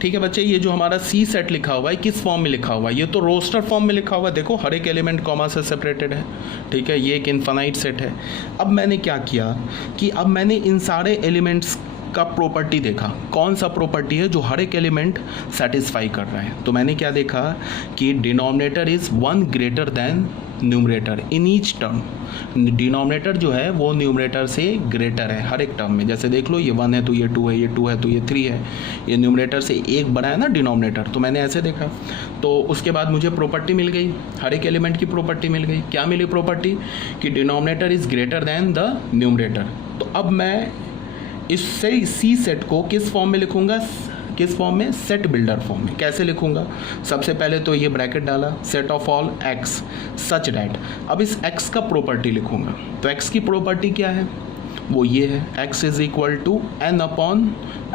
ठीक है बच्चे, ये जो हमारा सी सेट लिखा हुआ है किस फॉर्म में लिखा हुआ है? ये तो रोस्टर फॉर्म में लिखा हुआ है, देखो हर एक एलिमेंट कॉमा से सेपरेटेड है, ठीक है, ये एक इनफाइनाइट सेट है। अब मैंने क्या किया कि अब मैंने इन सारे एलिमेंट्स का प्रॉपर्टी देखा, कौन सा प्रॉपर्टी है जो हर एक एलिमेंट सेटिस्फाई कर रहा है। तो मैंने क्या देखा कि denominator is 1 greater than numerator in each term. Denominator जो है वो न्यूमरेटर से ग्रेटर है हर एक टर्म में। जैसे देख लो, ये 1 है तो ये 2 है, ये 2 है तो ये 3 है, ये न्यूमरेटर से एक बड़ा है ना डिनोमिनेटर, तो मैंने ऐसे देखा। तो उसके बाद मुझे प्रॉपर्टी मिल गई, हर एक एलिमेंट की प्रॉपर्टी मिल गई। क्या मिली प्रॉपर्टी? कि denominator is greater than the numerator. तो अब मैं इससे सी सेट को किस फॉर्म में लिखूंगा? किस फॉर्म में? सेट बिल्डर फॉर्म में। कैसे लिखूंगा? सबसे पहले तो ये ब्रैकेट डाला, set of all x such that. अब इस एक्स का प्रॉपर्टी लिखूंगा। तो एक्स की प्रॉपर्टी क्या है? वो ये है, x is equal to n upon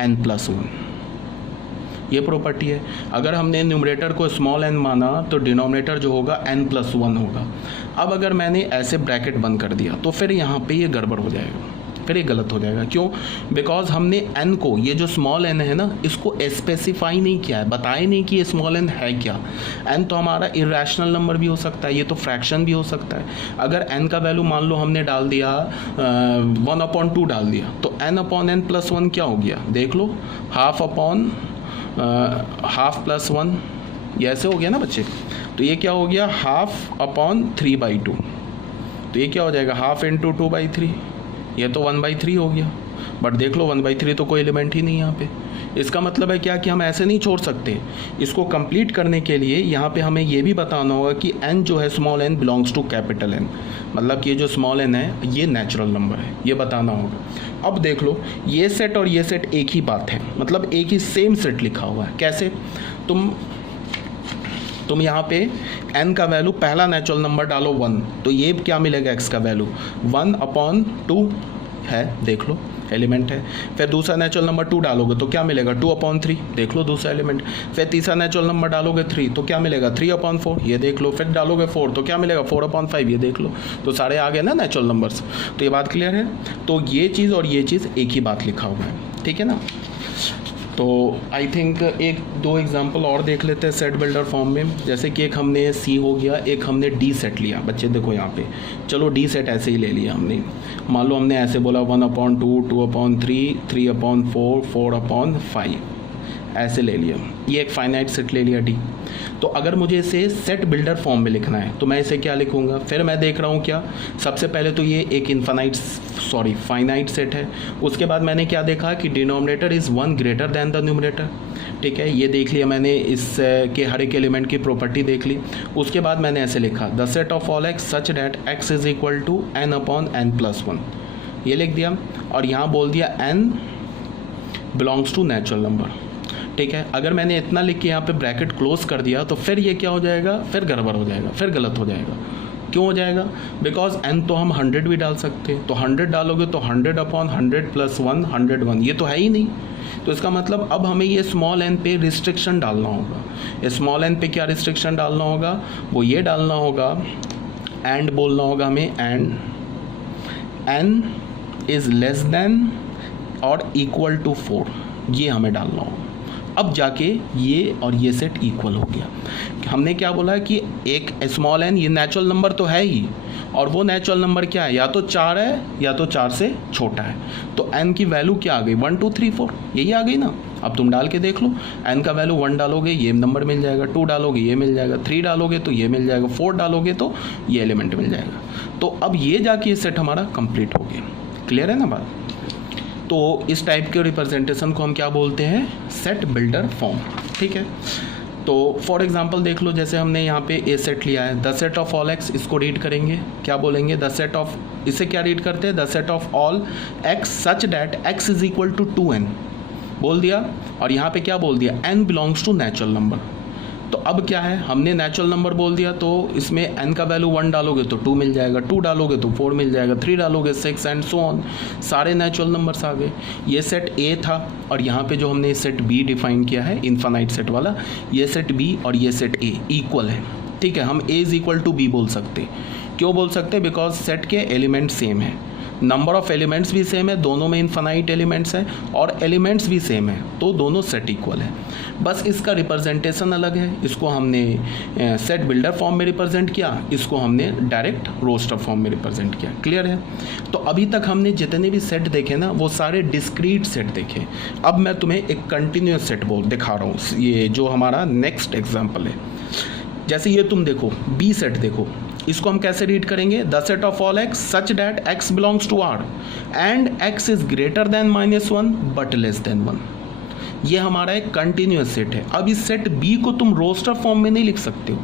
n plus 1। ये प्रॉपर्टी है। अगर हमने न्यूमरेटर को स्मॉल एन माना तो डिनोमिनेटर जो होगा एन प्लस 1 होगा। अब अगर मैंने ऐसे ब्रैकेट बंद कर दिया तो फिर यहाँ पे ये गड़बड़ हो जाएगा, फिर ये गलत हो जाएगा। क्यों? बिकॉज हमने n को, ये जो स्मॉल n है ना, इसको स्पेसिफाई नहीं किया है, बताए नहीं कि ये स्मॉल n है क्या। n तो हमारा इरेशनल नंबर भी हो सकता है, ये तो फ्रैक्शन भी हो सकता है। अगर n का वैल्यू मान लो हमने डाल दिया 1/2 डाल दिया, तो n अपॉन n प्लस 1 क्या हो गया? देख लो, हाफ अपॉन हाफ प्लस 1, ये ऐसे हो गया ना बच्चे। तो ये क्या हो गया? Half upon 3/2। तो ये क्या हो जाएगा? हाफ इंटू 2/3, ये तो 1/3 हो गया। बट देख लो 1/3 तो कोई एलिमेंट ही नहीं यहाँ पे। इसका मतलब है क्या कि हम ऐसे नहीं छोड़ सकते। इसको कंप्लीट करने के लिए यहाँ पे हमें ये भी बताना होगा कि n जो है small n belongs to capital N, मतलब कि ये जो स्मॉल n है ये नेचुरल नंबर है, ये बताना होगा। अब देख लो, ये सेट और ये सेट एक ही बात है, मतलब एक ही सेम सेट लिखा हुआ है। कैसे? तुम यहाँ पे n का वैल्यू, पहला नेचुरल नंबर डालो 1, तो ये क्या मिलेगा? x का वैल्यू 1/2 है, देख लो एलिमेंट है। फिर दूसरा नेचुरल नंबर 2 डालोगे तो क्या मिलेगा? 2/3, देख लो दूसरा एलिमेंट। फिर तीसरा नेचुरल नंबर डालोगे 3 तो क्या मिलेगा? 3/4, ये देख लो। फिर डालोगे 4 तो क्या मिलेगा? 4/5, ये देख लो। तो सारे आ गए ना नेचुरल नंबर्स। तो ये बात क्लियर है। तो ये चीज़ और ये चीज़ एक ही बात लिखा हुआ है, ठीक है ना। तो आई थिंक एक दो एग्जांपल और देख लेते हैं सेट बिल्डर फॉर्म में। जैसे कि एक हमने सी हो गया, एक हमने डी सेट लिया। बच्चे देखो यहाँ पे, चलो डी सेट ऐसे ही ले लिया हमने। मान लो हमने ऐसे बोला 1/2, 2/3, 3/4, 4/5, ऐसे ले लिया। ये एक फाइनाइट सेट ले लिया डी। तो अगर मुझे इसे सेट बिल्डर फॉर्म में लिखना है तो मैं इसे क्या लिखूंगा? फिर मैं देख रहा हूँ क्या, सबसे पहले तो ये एक फाइनाइट सेट है। उसके बाद मैंने क्या देखा कि denominator is 1 greater than the numerator, ठीक है, ये देख लिया मैंने। इस के हर एक एलिमेंट की प्रॉपर्टी देख ली। उसके बाद मैंने ऐसे लिखा, the set of all x such that x is equal to n upon n plus 1, ये लिख दिया। और यहाँ बोल दिया n belongs to natural number, ठीक है। अगर मैंने इतना लिख के यहाँ पे ब्रैकेट क्लोज कर दिया तो फिर ये क्या हो जाएगा? फिर गड़बड़ हो जाएगा, फिर गलत हो जाएगा। क्यों हो जाएगा? बिकॉज n तो हम 100 भी डाल सकते हैं। तो 100 डालोगे तो 100/100 प्लस 1 101, ये तो है ही नहीं। तो इसका मतलब अब हमें ये स्मॉल n पे रिस्ट्रिक्शन डालना होगा। स्मॉल n पे क्या रिस्ट्रिक्शन डालना होगा? वो ये डालना होगा, एंड बोलना होगा हमें, and n is less than और इक्वल टू 4, ये हमें डालना होगा। अब जाके ये और ये सेट इक्वल हो गया। हमने क्या बोला कि एक स्मॉल n, ये नेचुरल नंबर तो है ही, और वो नेचुरल नंबर क्या है? या तो 4 है या तो 4 से छोटा है। तो n की वैल्यू क्या आ गई? 1 2 3 4, यही आ गई ना। अब तुम डाल के देख लो, n का वैल्यू 1 डालोगे ये नंबर मिल जाएगा, 2 डालोगे ये मिल जाएगा, 3 डालोगे तो ये मिल जाएगा, 4 डालोगे तो ये एलिमेंट मिल जाएगा। तो अब ये जाके ये सेट हमारा कंप्लीट हो गया। क्लियर है ना बात? तो इस टाइप के रिप्रेजेंटेशन को हम क्या बोलते हैं? सेट बिल्डर फॉर्म, ठीक है। तो फॉर एग्जांपल देख लो, जैसे हमने यहाँ पे ए सेट लिया है, the set of all x, इसको रीड करेंगे, क्या बोलेंगे? द सेट ऑफ, इसे क्या रीड करते हैं? The set of all x such that x is equal to 2n बोल दिया। और यहाँ पे क्या बोल दिया? n belongs to natural number. तो अब क्या है, हमने नेचुरल नंबर बोल दिया, तो इसमें n का वैल्यू 1 डालोगे तो 2 मिल जाएगा, 2 डालोगे तो 4 मिल जाएगा, 3 डालोगे 6 एंड सो ऑन, सारे नेचुरल नंबर्स आ गए। ये सेट A था, और यहाँ पे जो हमने सेट B डिफाइन किया है, इन्फानाइट सेट वाला, ये सेट B और ये सेट A इक्वल है, ठीक है। हम A is equal to B बोल सकते। क्यों बोल सकते? बिकॉज सेट के एलिमेंट सेम है। नंबर ऑफ एलिमेंट्स भी सेम है, दोनों में इनफाइनाइट एलिमेंट्स हैं, और एलिमेंट्स भी सेम है, तो दोनों सेट इक्वल है। बस इसका रिप्रेजेंटेशन अलग है, इसको हमने सेट बिल्डर फॉर्म में रिप्रेजेंट किया, इसको हमने डायरेक्ट रोस्टर फॉर्म में रिप्रेजेंट किया। क्लियर है? तो अभी तक हमने जितने भी सेट देखे ना वो सारे डिस्क्रीट सेट देखे। अब मैं तुम्हें एक कंटिन्यूस सेट दिखा रहा हूँ, ये जो हमारा नेक्स्ट एग्जाम्पल है। जैसे ये तुम देखो बी सेट देखो, इसको हम कैसे रीड करेंगे? The set of all x such that x belongs to r and x is greater than -1 but less than 1। ये हमारा एक कंटिन्यूस सेट है। अब इस सेट बी को तुम रोस्टर फॉर्म में नहीं लिख सकते हो।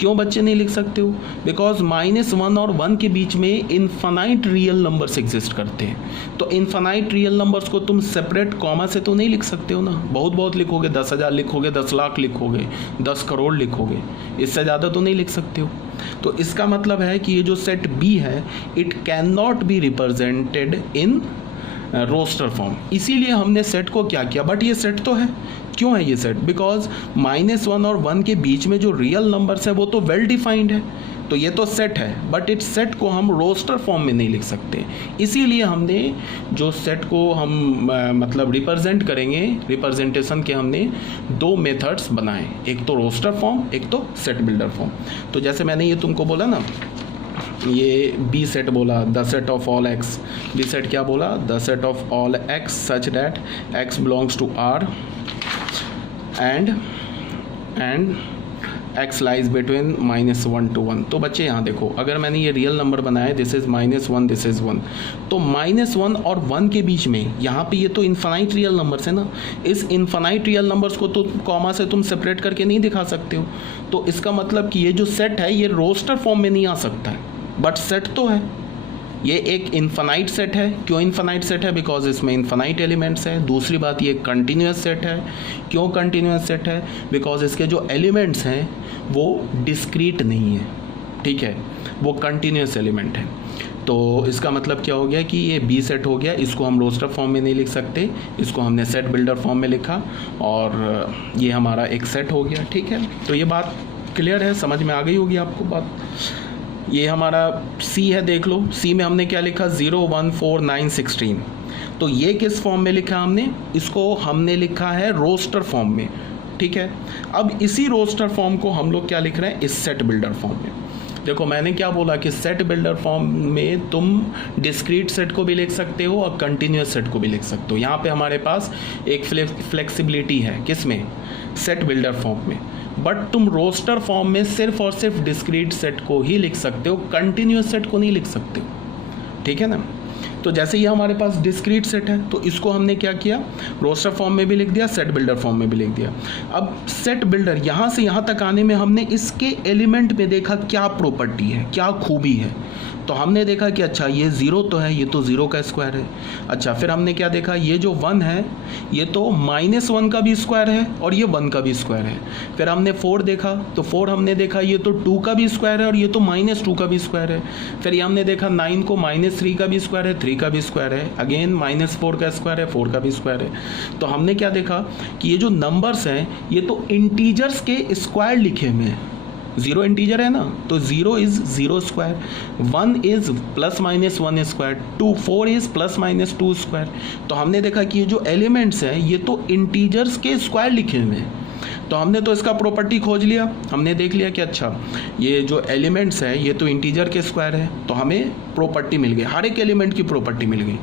क्यों बच्चे नहीं लिख सकते हो? बिकॉज -1 और 1 के बीच में इनफाइनाइट रियल नंबर्स एग्जिस्ट करते हैं। तो इनफाइनाइट रियल नंबर्स को तुम सेपरेट कॉमा से तो नहीं लिख सकते हो ना। बहुत लिखोगे, 10,000 लिखोगे, 10 लाख लिखोगे, 10 करोड़ लिखोगे, इससे ज़्यादा तो नहीं लिख सकते हो। तो इसका मतलब है कि ये जो सेट बी है it can not be represented in roster form. इसीलिए हमने सेट को क्या किया, बट ये सेट तो है। क्यों है ये सेट? बिकॉज -1 और 1 के बीच में जो रियल नंबर्स है वो तो वेल डिफाइंड है, तो ये तो सेट है, बट इस सेट को हम रोस्टर फॉर्म में नहीं लिख सकते। इसीलिए हमने जो सेट को हम मतलब रिप्रेजेंट करेंगे, रिप्रेजेंटेशन के हमने 2 मेथड्स बनाए, एक तो रोस्टर फॉर्म, एक तो सेट बिल्डर फॉर्म। तो जैसे मैंने ये तुमको बोला ना, ये बी सेट बोला, the set of all x. B set क्या बोला? The set of all x such that x belongs to r and x lies between -1 to 1। तो बच्चे यहाँ देखो, अगर मैंने ये रियल नंबर बनाया, दिस इज -1, दिस इज 1, तो -1 और 1 के बीच में यहाँ पे ये तो इनफाइनाइट रियल नंबर्स है ना। इस इनफाइनाइट रियल नंबर्स को तो कॉमा से तुम सेपरेट करके नहीं दिखा सकते हो। तो इसका मतलब कि ये जो सेट है ये रोस्टर फॉर्म में नहीं आ सकता है, बट सेट तो है। ये एक इनफाइनाइट सेट है। क्यों इनफाइनाइट सेट है? बिकॉज इसमें इनफाइनाइट एलिमेंट्स है। दूसरी बात, ये कंटिन्यूस सेट है। क्यों कंटिन्यूस सेट है? बिकॉज इसके जो एलिमेंट्स हैं वो डिस्क्रीट नहीं है, ठीक है, वो कंटिन्यूस एलिमेंट है। तो इसका मतलब क्या हो गया कि ये बी सेट हो गया, इसको हम रोस्टर फॉर्म में नहीं लिख सकते, इसको हमने सेट बिल्डर फॉर्म में लिखा और ये हमारा एक सेट हो गया, ठीक है। तो ये बात क्लियर है, समझ में आ गई होगी आपको बात। ये हमारा सी है, देख लो, सी में हमने क्या लिखा? 0, 1, 4, 9, 16। तो ये किस फॉर्म में लिखा हमने? इसको हमने लिखा है रोस्टर फॉर्म में, ठीक है। अब इसी रोस्टर फॉर्म को हम लोग क्या लिख रहे हैं? इस सेट बिल्डर फॉर्म में। देखो मैंने क्या बोला कि सेट बिल्डर फॉर्म में तुम डिस्क्रीट सेट को भी लिख सकते हो और कंटिन्यूस सेट को भी लिख सकते हो। यहाँ पे हमारे पास एक फ्लेक्सिबिलिटी है, किसमें? सेट बिल्डर फॉर्म में। बट तुम रोस्टर फॉर्म में सिर्फ और सिर्फ डिस्क्रीट सेट को ही लिख सकते हो, कंटिन्यूस सेट को नहीं लिख सकते हो, ठीक है ना। तो जैसे ये हमारे पास डिस्क्रीट सेट है तो इसको हमने क्या किया? रोस्टर फॉर्म में भी लिख दिया, सेट बिल्डर फॉर्म में भी लिख दिया। अब सेट बिल्डर यहाँ से यहाँ तक आने में हमने इसके एलिमेंट में देखा क्या प्रॉपर्टी है, क्या खूबी है। तो हमने देखा कि अच्छा ये 0 तो है, ये तो 0 का स्क्वायर है। अच्छा फिर हमने क्या देखा? ये जो 1 है ये तो -1 का भी स्क्वायर है और ये 1 का भी स्क्वायर है। फिर हमने 4 देखा, तो 4 हमने देखा ये तो 2 का भी स्क्वायर है और ये तो -2 का भी स्क्वायर है। फिर ये हमने देखा 9 को -3 का भी स्क्वायर है, 3 का भी स्क्वायर है, अगेन -4 का स्क्वायर है, 4 का भी स्क्वायर है। तो हमने क्या देखा कि ये जो नंबर्स हैं ये तो इंटीजर्स के स्क्वायर लिखे हुए हैं। 0 इंटीजर है ना, तो 0 is 0 square, 1 is ±1 square, 4 is ±2 square. तो हमने देखा कि ये जो एलिमेंट्स हैं ये तो इंटीजर्स के स्क्वायर लिखे हुए हैं। तो हमने तो इसका प्रॉपर्टी खोज लिया, हमने देख लिया कि अच्छा ये जो एलिमेंट्स है ये तो इंटीजर के स्क्वायर है, तो हमें प्रॉपर्टी मिल गई, हर एक एलिमेंट की प्रॉपर्टी मिल गई।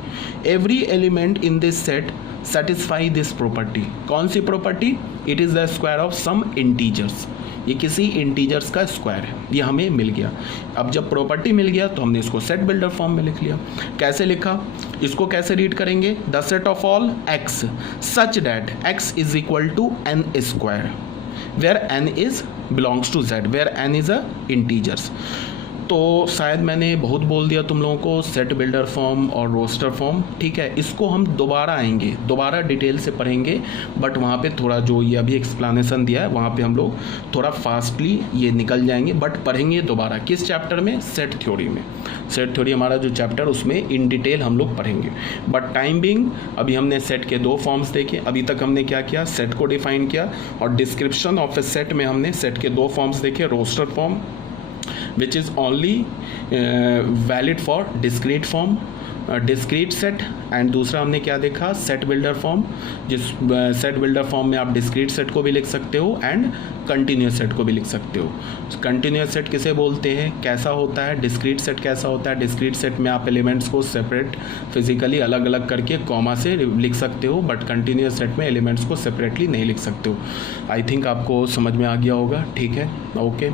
Every element in this set satisfy this property. कौन सी property? It is the square of sum integers. ये किसी इंटीजर्स का स्क्वायर है, ये हमें मिल गया। अब जब प्रॉपर्टी मिल गया तो हमने इसको सेट बिल्डर फॉर्म में लिख लिया। कैसे लिखा? इसको कैसे रीड करेंगे? The set of all x such that x is equal to n square where n is belongs to z, where n is a integers. तो शायद मैंने बहुत बोल दिया तुम लोगों को सेट बिल्डर फॉर्म और रोस्टर फॉर्म, ठीक है। इसको हम दोबारा आएंगे, दोबारा डिटेल से पढ़ेंगे, बट वहाँ पे थोड़ा जो ये अभी एक्सप्लेनेशन दिया है वहाँ पे हम लोग थोड़ा फास्टली ये निकल जाएंगे, बट पढ़ेंगे दोबारा। किस चैप्टर में? सेट थ्योरी में। सेट थ्योरी हमारा जो चैप्टर उसमें इन डिटेल हम लोग पढ़ेंगे। बट टाइम बिंग अभी हमने सेट के 2 फॉर्म्स देखे। अभी तक हमने क्या किया? सेट को डिफाइन किया और डिस्क्रिप्शन ऑफ ए सेट में हमने सेट के 2 फॉर्म्स देखे। Roster form which is only valid for discrete form discrete set, and दूसरा हमने क्या देखा, सेट बिल्डर फॉर्म। जिस सेट बिल्डर फॉर्म में आप डिस्क्रीट सेट को भी लिख सकते हो एंड कंटिन्यूस सेट को भी लिख सकते हो। कंटिन्यूस सेट किसे बोलते हैं, कैसा होता है, डिस्क्रीट सेट कैसा होता है, डिस्क्रीट सेट में आप एलिमेंट्स को सेपरेट फिजिकली अलग अलग करके कॉमा से लिख सकते हो, बट कंटिन्यूस सेट में एलिमेंट्स को सेपरेटली नहीं लिख सकते हो। आई थिंक आपको समझ में आ गया होगा, ठीक है, ओके।